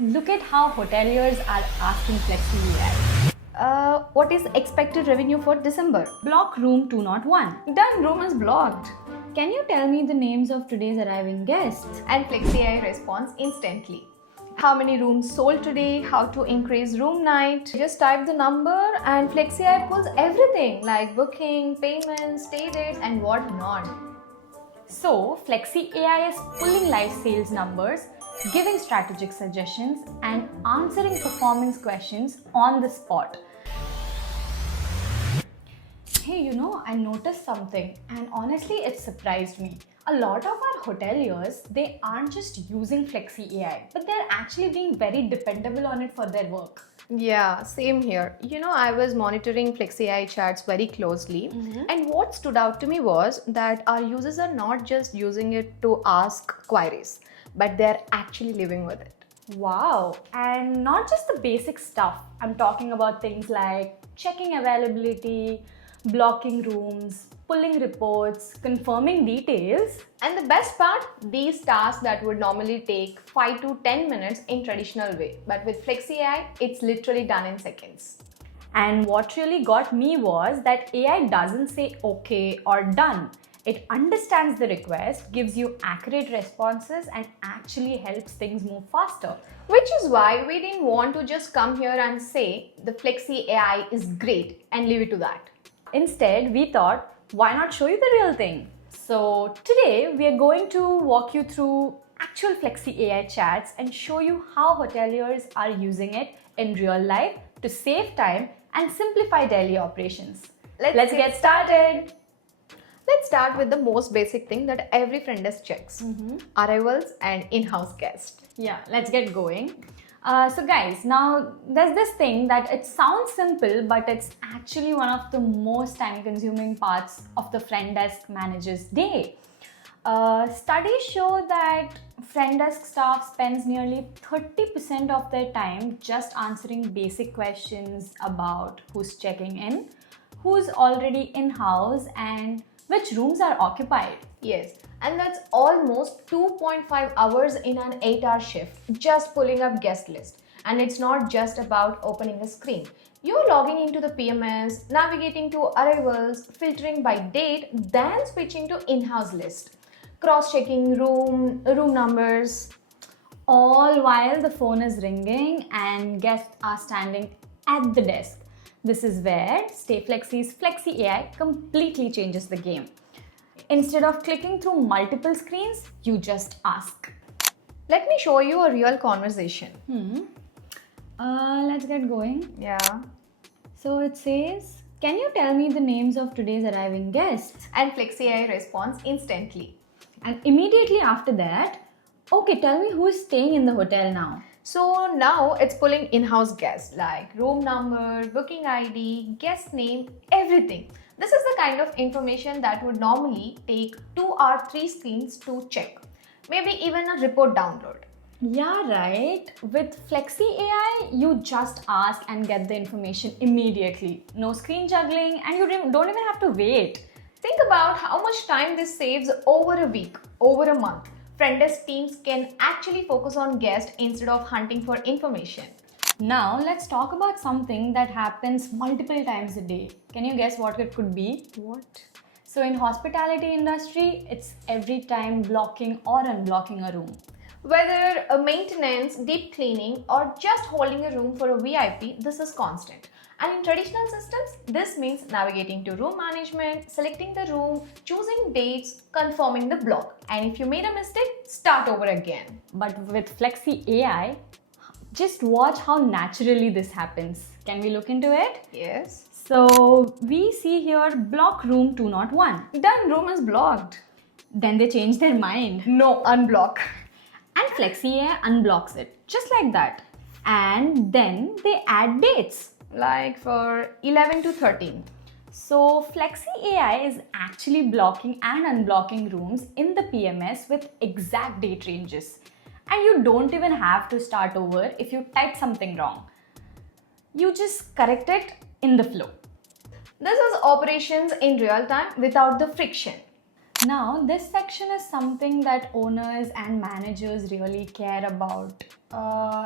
Look at how hoteliers are asking Flexi AI. What is expected revenue for December? Block room 201. Done, room is blocked. Can you tell me the names of today's arriving guests? And Flexi AI responds instantly. How many rooms sold today? How to increase room night? Just type the number and Flexi AI pulls everything like booking, payments, stay dates, and whatnot. So, Flexi AI is pulling live sales numbers, giving strategic suggestions, and answering performance questions on the spot. Hey, I noticed something, and honestly, it surprised me. A lot of our hoteliers, they aren't just using Flexi AI, but they're actually being very dependable on it for their work. Yeah, same here. I was monitoring Flexi AI charts very closely, and what stood out to me was that our users are not just using it to ask queries, but they're actually living with it. Wow, and not just the basic stuff. I'm talking about things like checking availability, blocking rooms, pulling reports, confirming details. And the best part, these tasks that would normally take 5 to 10 minutes in traditional way, but with Flexi AI, it's literally done in seconds. And what really got me was that AI doesn't say okay or done. It understands the request, gives you accurate responses, and actually helps things move faster. Which is why we didn't want to just come here and say the Flexi AI is great and leave it to that. Instead, we thought, why not show you the real thing? So today, we are going to walk you through actual Flexi AI chats and show you how hoteliers are using it in real life to save time and simplify daily operations. Let's get started. Let's start with the most basic thing that every friend desk checks: arrivals and in-house guests. Yeah, let's get going. So guys, now there's this thing that it sounds simple, but it's actually one of the most time-consuming parts of the front desk manager's day. Studies show that front desk staff spends nearly 30% of their time just answering basic questions about who's checking in, who's already in-house, and which rooms are occupied. Yes, and that's almost 2.5 hours in an 8-hour shift, just pulling up guest list. And it's not just about opening a screen. You're logging into the PMS, navigating to arrivals, filtering by date, then switching to in-house list, cross-checking room numbers. All while the phone is ringing and guests are standing at the desk. This is where Stayflexi's Flexi AI completely changes the game. Instead of clicking through multiple screens, you just ask. Let me show you a real conversation. Let's get going. Yeah. So it says, can you tell me the names of today's arriving guests? And Flexi AI responds instantly. And immediately after that, okay, tell me who is staying in the hotel now. So now it's pulling in-house guests like room number, booking ID, guest name, everything. This is the kind of information that would normally take 2 or 3 screens to check. Maybe even a report download. Yeah, right. With Flexi AI, you just ask and get the information immediately. No screen juggling, and you don't even have to wait. Think about how much time this saves over a week, over a month. Front desk teams can actually focus on guests instead of hunting for information. Now, let's talk about something that happens multiple times a day. Can you guess what it could be? What? So in hospitality industry, it's every time blocking or unblocking a room. Whether a maintenance, deep cleaning, or just holding a room for a VIP, this is constant. And in traditional systems, this means navigating to room management, selecting the room, choosing dates, confirming the block. And if you made a mistake, start over again. But with Flexi AI, just watch how naturally this happens. Can we look into it? Yes. So we see here block room 201. Done, room is blocked. Then they change their mind. No, unblock. And Flexi AI unblocks it, just like that. And then they add dates. Like for 11 to 13. So Flexi AI is actually blocking and unblocking rooms in the PMS with exact date ranges. And you don't even have to start over if you type something wrong. You just correct it in the flow. This is operations in real time without the friction. Now, this section is something that owners and managers really care about.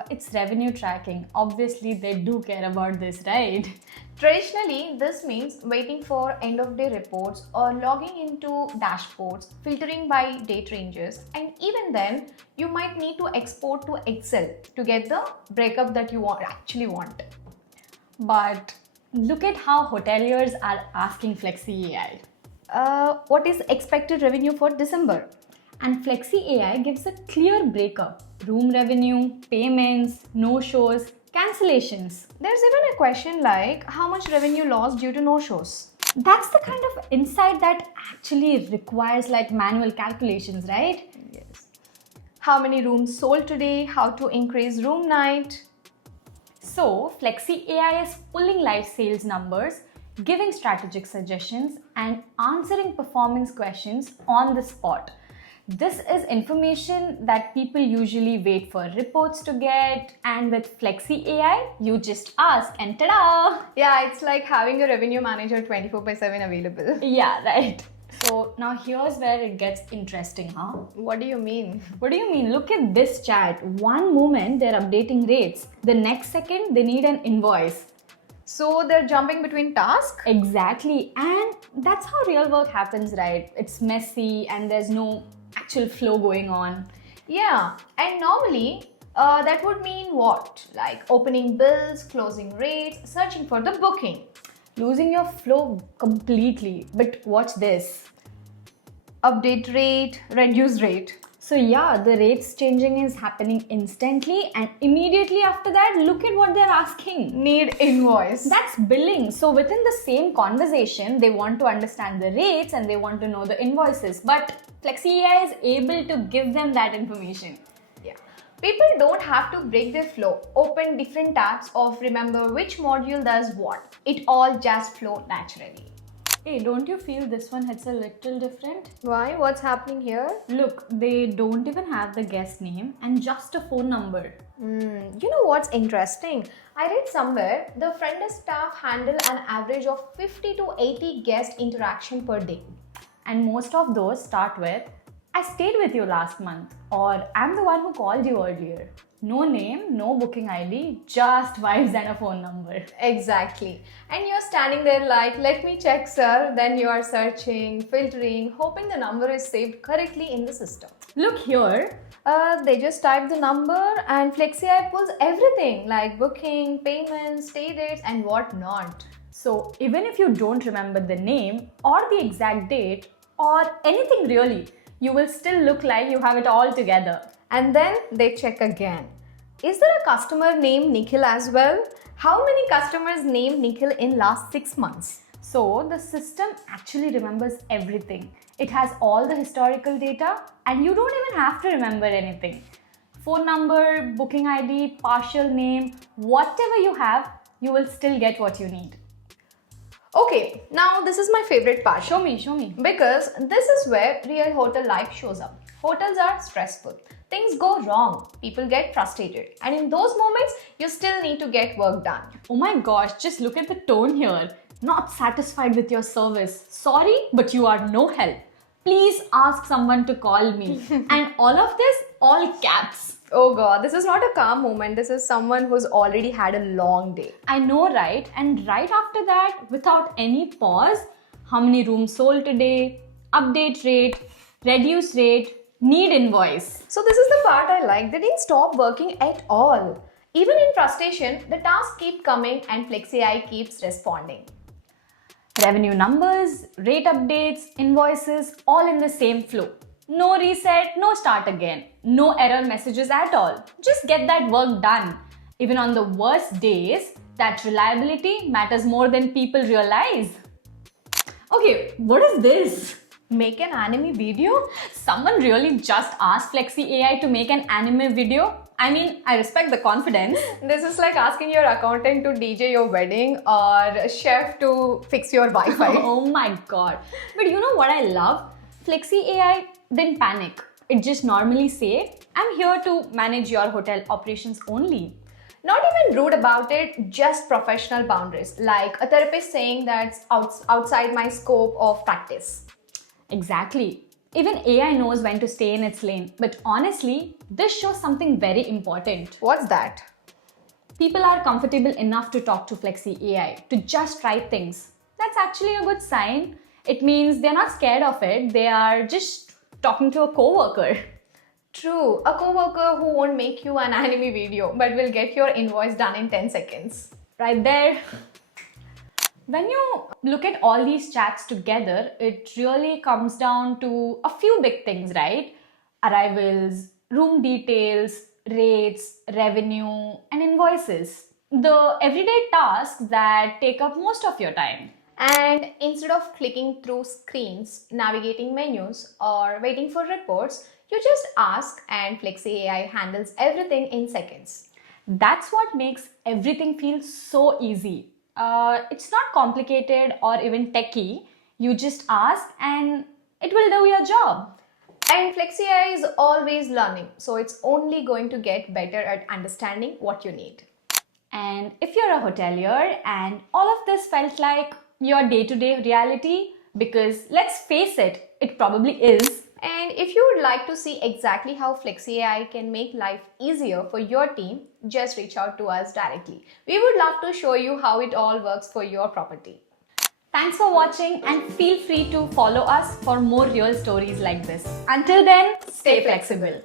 It's revenue tracking. Obviously, they do care about this, right? Traditionally, this means waiting for end of day reports or logging into dashboards, filtering by date ranges, and even then, you might need to export to Excel to get the breakup that you actually want. But look at how hoteliers are asking Flexi AI. What is expected revenue for December? And Flexi AI gives a clear breakup: room revenue, payments, no shows, cancellations. There's even a question like how much revenue lost due to no shows. That's the kind of insight that actually requires like manual calculations, right? Yes. How many rooms sold today? How to increase room night? So, Flexi AI is pulling live sales numbers, giving strategic suggestions, and answering performance questions on the spot. This is information that people usually wait for reports to get, and with Flexi AI, you just ask and ta-da! Yeah, it's like having a revenue manager 24/7 available. Yeah, right. So now here's where it gets interesting, huh? What do you mean? What do you mean? Look at this chat. One moment they're updating rates, the next second they need an invoice. So they're jumping between tasks? Exactly, and that's how real work happens, right? It's messy and there's no actual flow going on. Yeah, and normally that would mean what? Like opening bills, closing rates, searching for the booking. Losing your flow completely. But watch this. Update rate, reduce rate. So yeah, the rates changing is happening instantly, and immediately after that, look at what they're asking. Need invoice. That's billing. So within the same conversation, they want to understand the rates and they want to know the invoices. But Flexi AI is able to give them that information. Yeah. People don't have to break their flow, open different tabs, or remember which module does what. It all just flow naturally. Hey, don't you feel this one hits a little different? Why? What's happening here? Look, they don't even have the guest name and just a phone number. You know what's interesting? I read somewhere the front desk staff handle an average of 50 to 80 guest interaction per day. And most of those start with, I stayed with you last month, or I'm the one who called you earlier. No name, no booking ID, just vibes and a phone number. Exactly. And you're standing there like, let me check, sir. Then you are searching, filtering, hoping the number is saved correctly in the system. Look here. They just type the number and Flexi AI pulls everything like booking, payments, stay dates, and whatnot. So even if you don't remember the name or the exact date or anything really, you will still look like you have it all together. And then they check again. Is there a customer named Nikhil as well? How many customers named Nikhil in last 6 months? So the system actually remembers everything. It has all the historical data and you don't even have to remember anything. Phone number, booking ID, partial name, whatever you have, you will still get what you need. Okay, now this is my favorite part. Show me. Because this is where real hotel life shows up. Hotels are stressful. Things go wrong. People get frustrated. And in those moments, you still need to get work done. Oh my gosh, just look at the tone here. Not satisfied with your service. Sorry, but you are no help. Please ask someone to call me. And all of this, all caps. Oh god, this is not a calm moment. This is someone who's already had a long day. I know, right? And right after that, without any pause, how many rooms sold today, update rate, reduce rate, need invoice. So this is the part I like. They didn't stop working at all. Even in frustration, the tasks keep coming and Flexi AI keeps responding. Revenue numbers, rate updates, invoices, all in the same flow. No reset, no start again. No error messages at all. Just get that work done. Even on the worst days, that reliability matters more than people realize. Okay, what is this? Make an anime video? Someone really just asked Flexi AI to make an anime video? I mean, I respect the confidence. This is like asking your accountant to DJ your wedding or a chef to fix your Wi-Fi. Oh my god. But you know what I love? Flexi AI didn't panic. It just normally say, I'm here to manage your hotel operations only. Not even rude about it, just professional boundaries. Like a therapist saying that's outside my scope of practice. Exactly. Even AI knows when to stay in its lane. But honestly, this shows something very important. What's that? People are comfortable enough to talk to Flexi AI, to just try things. That's actually a good sign. It means they're not scared of it, they are just talking to a coworker. True, a coworker who won't make you an anime video but will get your invoice done in 10 seconds. Right there. When you look at all these chats together, it really comes down to a few big things, right? Arrivals, room details, rates, revenue, and invoices. The everyday tasks that take up most of your time. And instead of clicking through screens, navigating menus, or waiting for reports, you just ask and Flexi AI handles everything in seconds. That's what makes everything feel so easy. It's not complicated or even techy. You just ask and it will do your job. And Flexi AI is always learning, so it's only going to get better at understanding what you need. And if you're a hotelier and all of this felt like your day-to-day reality, because let's face it, it probably is. And if you would like to see exactly how Flexi AI can make life easier for your team, just reach out to us directly. We would love to show you how it all works for your property. Thanks for watching and feel free to follow us for more real stories like this. Until then, stay flexible.